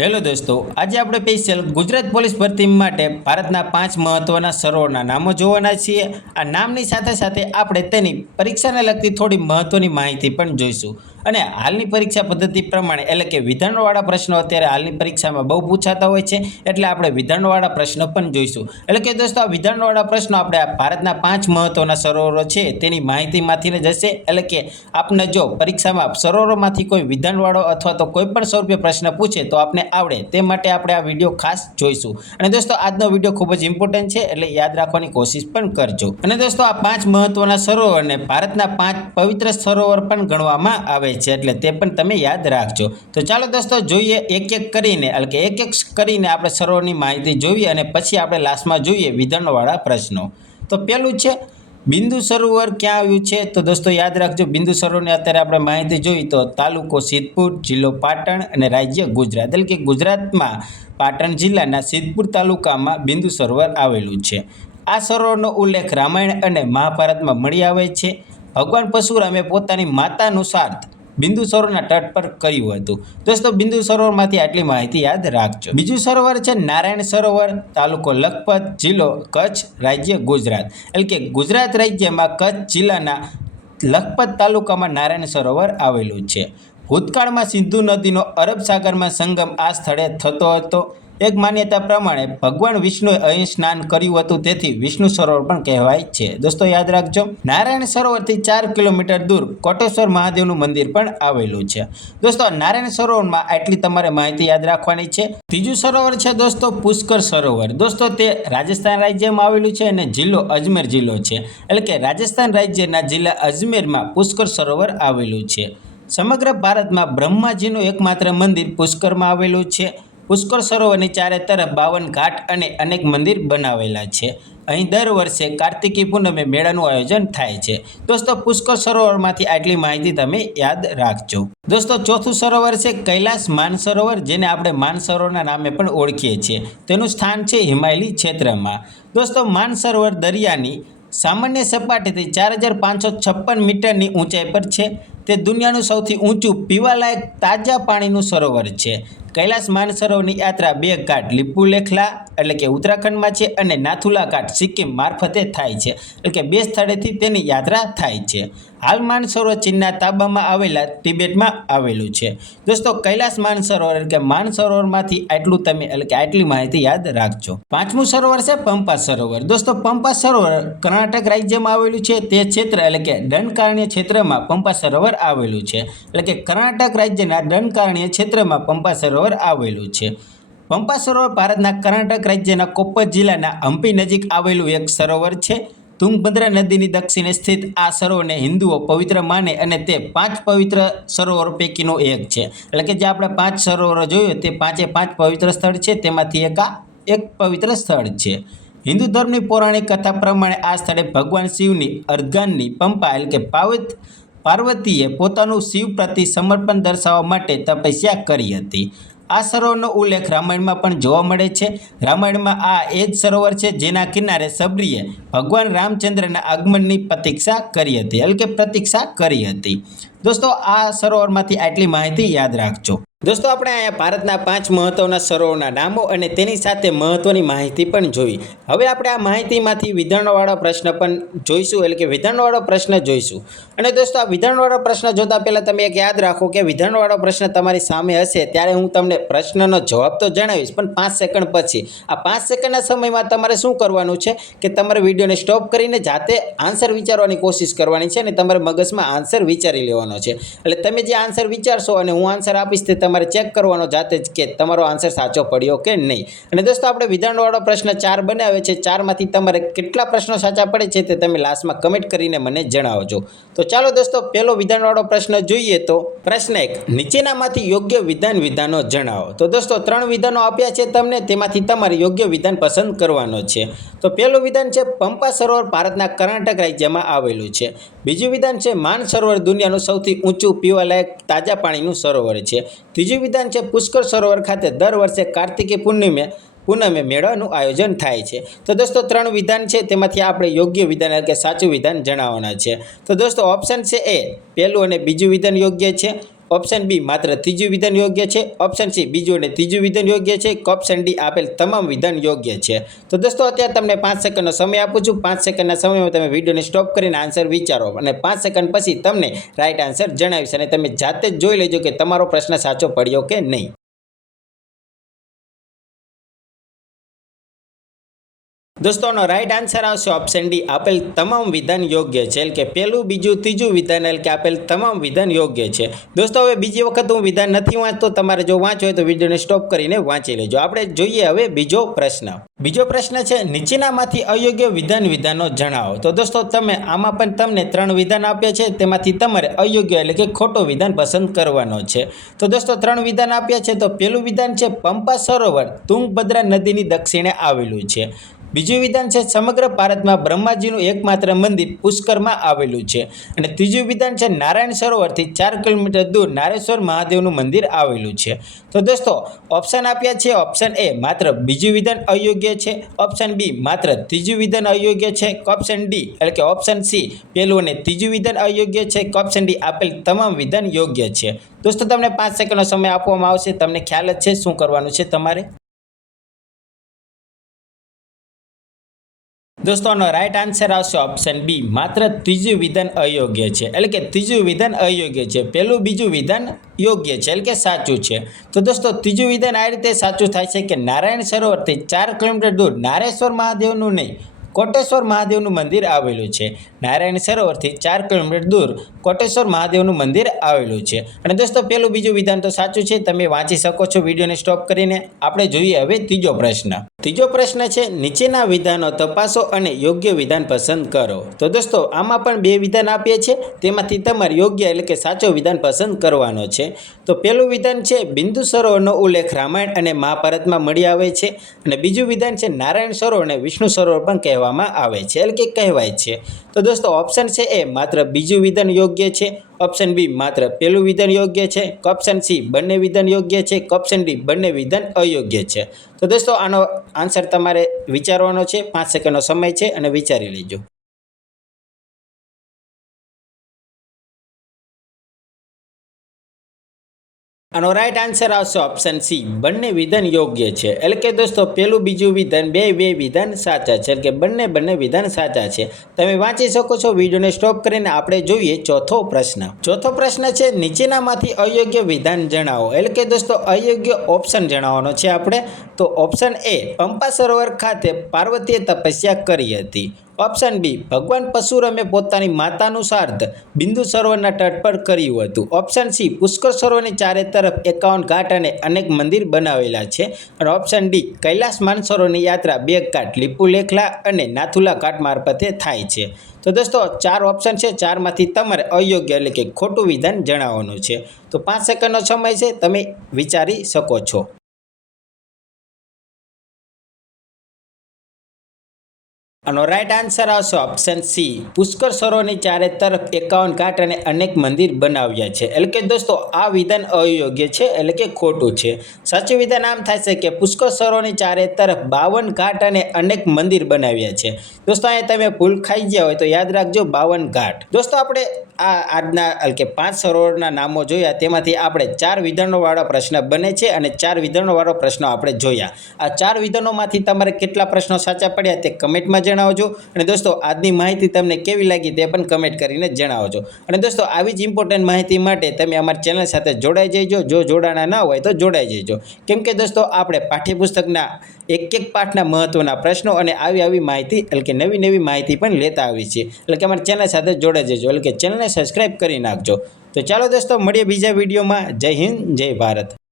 Hello દોસ્તો, આજે આપણે સ્પેશિયલ ગુજરાત પોલીસ ભરતી માટે ભારતના પાંચ મહત્વના સરોવરના નામો જોવાના છીએ. આ નામની સાથે સાથે આપણે તેની પરીક્ષાને લગતી થોડી મહત્વની માહિતી પણ જોઈશું. અને હાલની પરીક્ષા પદ્ધતિ પ્રમાણે એટલે કે વિધાનવાળા પ્રશ્નો અત્યારે હાલની પરીક્ષામાં બહુ પૂછાતા હોય છે, એટલે આપણે વિધાનવાળા પ્રશ્નો પણ જોઈશું. એટલે કે દોસ્તો, આ વિધાનવાળા પ્રશ્નો આપણે ભારતના પાંચ મહત્વના સરોવરો છે, તેની માહિતીમાંથી જ હશે એટલે કે આપને જો પરીક્ષામાં સરોવરોમાંથી કોઈ વિધાનવાળો અથવા તો કોઈ પણ સ્વરૂપે પ્રશ્ન પૂછે, તો આપને આવડે. તે માટે આપણે આ વીડિયો ખાસ જોઈશું. અને દોસ્તો, આજનો વીડિયો ખૂબ જ ઇમ્પોર્ટન્ટ છે, એટલે યાદ રાખવાની કોશિશ પણ કરજો. અને દોસ્તો, આ પાંચ મહત્વના સરોવરને ભારતના પાંચ પવિત્ર સરોવર પણ ગણવામાં આવે છે એટલે તે પણ તમે યાદ રાખજો. તો ચાલો દોસ્તો જોઈએ એક એક કરીને, એટલે કે એક એક કરીને આપણે સરોવરની માહિતી જોઈએ અને પછી આપણે લાસ્ટમાં જોઈએ વિધાનવાળા પ્રશ્નો. તો પહેલું છે, બિંદુ સરોવર ક્યાં આવ્યું છે? તો દોસ્તો યાદ રાખજો, બિંદુ સરોવરની અત્યારે આપણે માહિતી જોઈ તો તાલુકો સિદ્ધપુર, જિલ્લો પાટણ અને રાજ્ય ગુજરાત. એટલે કે ગુજરાતમાં પાટણ જિલ્લાના સિદ્ધપુર તાલુકામાં બિંદુ સરોવર આવેલું છે. આ સરોવરનો ઉલ્લેખ રામાયણ અને મહાભારતમાં મળી આવે છે. ભગવાન પરશુરામે પોતાની માતાનું સાર્થ બિંદુ સરોવરના તટ પર કર્યું હતું. દોસ્તો, બિંદુ સરોવરમાંથી આટલી માહિતી યાદ રાખજો. બીજું સરોવર છે નારાયણ સરોવર, તાલુકો લખપત, જિલ્લો કચ્છ, રાજ્ય ગુજરાત. એટલે કે ગુજરાત રાજ્યમાં કચ્છ જિલ્લાના લખપત તાલુકામાં નારાયણ સરોવર આવેલું છે. ભૂતકાળમાં સિંધુ નદીનો અરબ સાગરમાં સંગમ આ સ્થળે થતો હતો. એક માન્યતા પ્રમાણે ભગવાન વિષ્ણુએ અહીં સ્નાન કર્યું હતું, તેથી વિષ્ણુ સરોવર પણ કહેવાય છે. દોસ્તો, યાદ રાખજો, નારાયણ સરોવરથી ચાર કિલોમીટર દૂર કોટેશ્વર મહાદેવનું મંદિર પણ આવેલું છે. દોસ્તો નારાયણ સરોવરમાં આટલી તમારે માહિતી યાદ રાખવાની છે. ત્રીજું સરોવર છે દોસ્તો, પુષ્કર સરોવર. દોસ્તો, તે રાજસ્થાન રાજ્યમાં આવેલું છે અને જિલ્લો અજમેર જિલ્લો છે. એટલે કે રાજસ્થાન રાજ્યના જિલ્લા અજમેરમાં પુષ્કર સરોવર આવેલું છે. સમગ્ર ભારતમાં બ્રહ્માજીનું એકમાત્ર મંદિર પુષ્કરમાં આવેલું છે. પુષ્કર સરોવરની ચારે તરફ બાવન ઘાટ અને અનેક મંદિર બનાવેલા છે. અહીં દર વર્ષે કાર્તિકી પૂનમે મેળાનું આયોજન થાય છે. દોસ્તો પુષ્કર સરોવરમાંથી આટલી માહિતી તમે યાદ રાખજો. દોસ્તો, ચોથું સરોવર છે કૈલાસ માનસરોવર જેને આપણે માનસરોવરના નામે પણ ઓળખીએ છીએ. તેનું સ્થાન છે હિમાયલી ક્ષેત્રમાં. દોસ્તો માનસરોવર દરિયાની સામાન્ય સપાટીથી ચાર હજાર પાંચસો છપ્પન મીટરની ઊંચાઈ પર છે. તે દુનિયાનું સૌથી ઊંચું પીવાલાયક તાજા પાણીનું સરોવર છે. કૈલાસ માનસરોવરની યાત્રા બે ઘાટ લીપુલેખલા એટલે કે ઉત્તરાખંડમાં છે અને નાથુલા ઘાટ સિક્કિમ મારફતે થાય છે. એટલે કે બે સ્થળેથી તેની યાત્રા થાય છે. હાલ માનસરોવર ચીનના તાબામાં આવેલા તિબેટમાં આવેલું છે. દોસ્તો, કૈલાસ માનસરોવર એટલે કે માનસરોવરમાંથી આટલું તમે એટલે કે આટલી માહિતી યાદ રાખજો. પાંચમું સરોવર છે પંપા સરોવર. દોસ્તો પંપા સરોવર કર્ણાટક રાજ્યમાં આવેલું છે. તે ક્ષેત્ર એટલે કે દંડકારણ્ય ક્ષેત્રમાં પંપા સરોવર આવેલું છે. એટલે કે કર્ણાટક રાજ્યના દંડકારણ્ય ક્ષેત્રમાં પંપા સરોવર આવેલું છે. પંપા સરોવર ભારતના કર્ણાટક રાજ્યના કોપ્પત જિલ્લાના હમ્પી નજીક આવેલું એક સરોવર છે. તુંગભદ્રા નદીની દક્ષિણે સ્થિત આ સરોવરને હિન્દુઓ પવિત્ર માને અને તે પાંચ પવિત્ર સરોવરો પૈકીનું એક છે. એટલે કે જે આપણે પાંચ સરોવરો જોયું, તે પાંચે પાંચ પવિત્ર સ્થળ છે, તેમાંથી એક આ એક પવિત્ર સ્થળ છે. હિન્દુ ધર્મની પૌરાણિક કથા પ્રમાણે આ સ્થળે ભગવાન શિવની અર્ધગાનની પંપા એટલે કે પાવિત પાર્વતીએ પોતાનું શિવ પ્રતિ સમર્પણ દર્શાવવા માટે તપસ્યા કરી હતી. આ સરોવરનો ઉલ્લેખ રામાયણમાં પણ જોવા મળે છે. રામાયણમાં આ એ જ સરોવર છે જેના કિનારે સબરીએ ભગવાન રામચંદ્રના આગમનની પ્રતીક્ષા કરી હતી. એટલે કે પ્રતીક્ષા કરી હતી. દોસ્તો, આ સરોવરમાંથી આટલી માહિતી યાદ રાખજો. દોસ્તો, આપણે અહીંયા ભારતના પાંચ મહત્વના સરોવરના નામો અને તેની સાથે મહત્વની માહિતી પણ જોઈ. હવે આપણે આ માહિતીમાંથી વિધાનવાળો પ્રશ્ન પણ જોઈશું, એટલે કે વિધાનવાળો પ્રશ્ન જોઈશું. અને દોસ્તો, આ વિધાનવાળો પ્રશ્ન જોતાં પહેલાં તમે એક યાદ રાખો કે વિધાનવાળો પ્રશ્ન તમારી સામે હશે, ત્યારે હું તમને પ્રશ્નનો જવાબ તો જણાવીશ, પણ પાંચ સેકન્ડ પછી. આ પાંચ સેકન્ડના સમયમાં તમારે શું કરવાનું છે કે તમારે વિડીયોને સ્ટોપ કરીને જાતે આન્સર વિચારવાની કોશિશ કરવાની છે અને તમારે મગજમાં આન્સર વિચારી લેવાનો છે. એટલે તમે જે આન્સર વિચારશો અને હું આન્સર આપીશ તે તમારે ચેક કરવાનો જાતે જ કે તમારો આન્સર સાચો પડ્યો કે નહીં. અને દોસ્તો, આપણે વિધાનવાળો પ્રશ્ન ચાર બનાવે છે. ચારમાંથી તમારે કેટલા પ્રશ્નો સાચા પડે છે તે તમે લાસ્ટમાં કમેન્ટ કરીને મને જણાવજો. તો ચાલો દોસ્તો પહેલો વિધાનવાળો પ્રશ્ન જોઈએ તો પ્રશ્ન એક, નીચેનામાંથી યોગ્ય વિધાન વિધાનો જણાવો. તો દોસ્તો, ત્રણ વિધાનો આપ્યા છે તમને, તેમાંથી તમારે યોગ્ય વિધાન પસંદ કરવાનો છે. તો પહેલું વિધાન છે, પંપા સરોવર ભારતના કર્ણાટક રાજ્યમાં આવેલું છે. બીજું વિધાન છે, માન સરોવર દુનિયાનું સૌથી ઊંચું પીવાલાયક તાજા પાણીનું સરોવર છે. ત્રીજું વિધાન છે પુષ્કર સરોવર ખાતે દર વર્ષે કાર્તિકી પૂર્ણિમે પૂનમે મેળાનું આયોજન થાય છે. તો દોસ્તો, ત્રણ વિધાન છે, તેમાંથી આપણે યોગ્ય વિધાન એટલે કે સાચું વિધાન જણાવવાના છે. તો દોસ્તો ઓપ્શન છે એ, પહેલું અને બીજું વિધાન યોગ્ય છે. ઓપ્શન બી માત્ર ત્રીજું વિધાન યોગ્ય છે. ઓપ્શન સી બીજું અને ત્રીજું વિધાન યોગ્ય છે. ઓપ્શન ડી આપેલ તમામ વિધાન યોગ્ય છે. તો દોસ્તો, અત્યારે તમને પાંચ સેકન્ડનો સમય આપું છું. પાંચ સેકન્ડના સમયમાં તમે વિડીયોને સ્ટોપ કરીને આન્સર વિચારો અને પાંચ સેકન્ડ પછી તમને રાઈટ આન્સર જણાવીશ અને તમે જાતે જ જોઈ લેજો કે તમારો પ્રશ્ન સાચો પડ્યો કે નહીં. દોસ્તોનો રાઈટ આન્સર આવશે ઓપ્શન ડી આપેલ તમામ વિધાન યોગ્ય છે. એટલે કે પહેલું બીજું, ત્રીજું વિધાન, એટલે કે આપેલ તમામ વિધાન યોગ્ય છે. દોસ્તો, હવે બીજી વખત હું વિધાન નથી વાંચતો, તમારે જો વાંચો હોય તો વિડીયોને સ્ટોપ કરીને વાંચી લેજો. આપણે જોઈએ હવે બીજો પ્રશ્ન. બીજો પ્રશ્ન છે, નીચેનામાંથી અયોગ્ય વિધાન વિધાનો જણાવો. તો દોસ્તો, તમે, આમાં પણ તમને ત્રણ વિધાન આપ્યા છે. તેમાંથી તમારે અયોગ્ય એટલે કે ખોટો વિધાન પસંદ કરવાનો છે. તો દોસ્તો, ત્રણ વિધાન આપ્યા છે. તો પહેલું વિધાન છે, પંપા સરોવર તુંગભદ્રા નદીની દક્ષિણે આવેલું છે. બીજું વિધાન છે સમગ્ર ભારતમાં બ્રહ્માજીનું એકમાત્ર મંદિર પુષ્કરમાં આવેલું છે. અને ત્રીજું વિધાન છે નારાયણ સરોવરથી ચાર કિલોમીટર દૂર નારેશ્વર મહાદેવનું મંદિર આવેલું છે. તો દોસ્તો ઓપ્શન આપ્યા છે. ઓપ્શન એ માત્ર બીજું વિધાન અયોગ્ય છે. ઓપ્શન બી માત્ર ત્રીજું વિધાન અયોગ્ય છે. ઓપ્શન ડી એટલે કે ઓપ્શન સી પહેલું અને ત્રીજું વિધાન અયોગ્ય છે. ઓપ્શન ડી આપેલ તમામ વિધાન યોગ્ય છે. દોસ્તો, તમને પાંચ સેકન્ડનો સમય આપવામાં આવશે. તમને ખ્યાલ જ છે શું કરવાનું છે તમારે? દોસ્તોનો રાઈટ આન્સર આવશે ઓપ્શન બી માત્ર ત્રીજું વિધાન અયોગ્ય છે. એટલે કે ત્રીજું વિધાન અયોગ્ય છે. પહેલું બીજું વિધાન યોગ્ય છે. એટલે કે સાચું છે. તો દોસ્તો, ત્રીજું વિધાન આ રીતે સાચું થાય છે કે નારાયણ સરોવરથી ચાર કિલોમીટર દૂર નારેશ્વર મહાદેવનું નહીં, કોટેશ્વર મહાદેવનું મંદિર આવેલું છે. નારાયણ સરોવરથી ચાર કિલોમીટર દૂર કોટેશ્વર મહાદેવનું મંદિર આવેલું છે. અને દોસ્તો પહેલું બીજું વિધાન તો સાચું છે. તમે વાંચી શકો છો. વિડીયોને સ્ટોપ કરીને. આપણે જોઈએ હવે ત્રીજો પ્રશ્ન. ત્રીજો પ્રશ્ન છે, નીચેના વિધાનો તપાસો અને યોગ્ય વિધાન પસંદ કરો. તો દોસ્તો, આમાં પણ બે વિધાન આપીએ છીએ, તેમાંથી તમારે યોગ્ય એટલે કે સાચો વિધાન પસંદ કરવાનો છે. તો પહેલું વિધાન છે, બિંદુ સરોવરનો ઉલ્લેખ રામાયણ અને મહાભારતમાં મળી આવે છે અને બીજું વિધાન છે, નારાયણ સરોવરને વિષ્ણુ સરોવર પણ કહેવામાં આવે છે. એટલે કે કહેવાય છે. તો દોસ્તો, ઓપ્શન છે એ, માત્ર બીજું વિધાન યોગ્ય છે ઓપ્શન બી માત્ર પહેલું વિધાન યોગ્ય છે ઓપ્શન સી બંને વિધાન યોગ્ય છે ઓપ્શન ડી બંને વિધાન અયોગ્ય છે. તો દોસ્તો, આનો આન્સર તમારે વિચારવાનો છે. પાંચ સેકન્ડનો સમય છે અને વિચારી લેજો. આનો રાઈટ આન્સર આવશે ઓપ્શન સી બંને વિધાન યોગ્ય છે. એટલે કે દોસ્તો પહેલું બીજું વિધાન, બે બે વિધાન સાચા છે. એટલે કે બંને બંને વિધાન સાચા છે. તમે વાંચી શકો છો, વિડીયોને સ્ટોપ કરીને આપણે જોઈએ ચોથો પ્રશ્ન. ચોથો પ્રશ્ન છે, નીચેનામાંથી અયોગ્ય વિધાન જણાવો. એટલે કે દોસ્તો, અયોગ્ય ઓપ્શન જણાવવાનો છે આપણે. તો ઓપ્શન એ પંપા સરોવર ખાતે પાર્વતીએ તપસ્યા કરી હતી. ઓપ્શન બી ભગવાન પરશુરામે પોતાની માતાનું શ્રાદ્ધ બિંદુ સરોવરના તટ પર કર્યું હતું. ઓપ્શન સી પુષ્કર સરોવરની ચારે તરફ એકાવન ઘાટ અને અનેક મંદિર બનાવેલા છે. અને ઓપ્શન ડી કૈલાસ માનસરોવરની યાત્રા બે ઘાટ, લીપુલેખલા અને નાથુલા ઘાટ મારફતે થાય છે. તો દોસ્તો, ચાર ઓપ્શન છે. ચારમાંથી તમારે અયોગ્ય એટલે કે ખોટું વિધાન જણાવવાનું છે. તો પાંચ સેકન્ડનો સમય છે. તમે વિચારી શકો છો. આનો રાઈટ આન્સર આવશે ઓપ્શન સી પુષ્કર સરોવરની ચારે તરફ એકાવન ઘાટ અને અનેક મંદિર બનાવ્યા છે. એટલે કે દોસ્તો, આ વિધાન અયોગ્ય છે એટલે કે ખોટું છે. સાચું વિધાન આમ થાય છે કે પુષ્કર સરોવરની ચારે તરફ બાવન ઘાટ અને અનેક મંદિર બનાવ્યા છે. દોસ્તો, અહીંયા તમે ભૂલ ખાઈ ગયા હોય તો યાદ રાખજો બાવન ઘાટ. દોસ્તો, આપણે આ આજના એટલે કે પાંચ સરોવરના નામો જોયા, તેમાંથી આપણે ચાર વિધાનોવાળો પ્રશ્ન બને છે અને ચાર વિધાનોવાળો પ્રશ્નો આપણે જોયા. આ ચાર વિધાનોમાંથી તમારે કેટલા પ્રશ્નો સાચા પડ્યા તે કમેન્ટમાં જણાવજો. અને દોસ્તો, આજની માહિતી તમને કેવી લાગી તે પણ કમેન્ટ કરીને જણાવજો. અને દોસ્તો, આવી જ ઇમ્પોર્ટન્ટ માહિતી માટે તમે અમારી ચેનલ સાથે જોડાઈ જઈજો. જો જોડાણા ના હોય તો જોડાઈ જઈજો. કેમ કે દોસ્તો, આપણે પાઠ્યપુસ્તકના એક એક પાઠના મહત્ત્વના પ્રશ્નો અને આવી આવી માહિતી, એટલે કે નવી નવી માહિતી પણ લેતા આવી છે એટલે કે અમારી ચેનલ સાથે જોડાઈ જજો. એટલે કે ચેનલને સબસ્ક્રાઈબ કરી નાખજો. તો ચાલો દોસ્તો, મળીએ બીજા વિડીયોમાં જય હિન્દ, જય ભારત.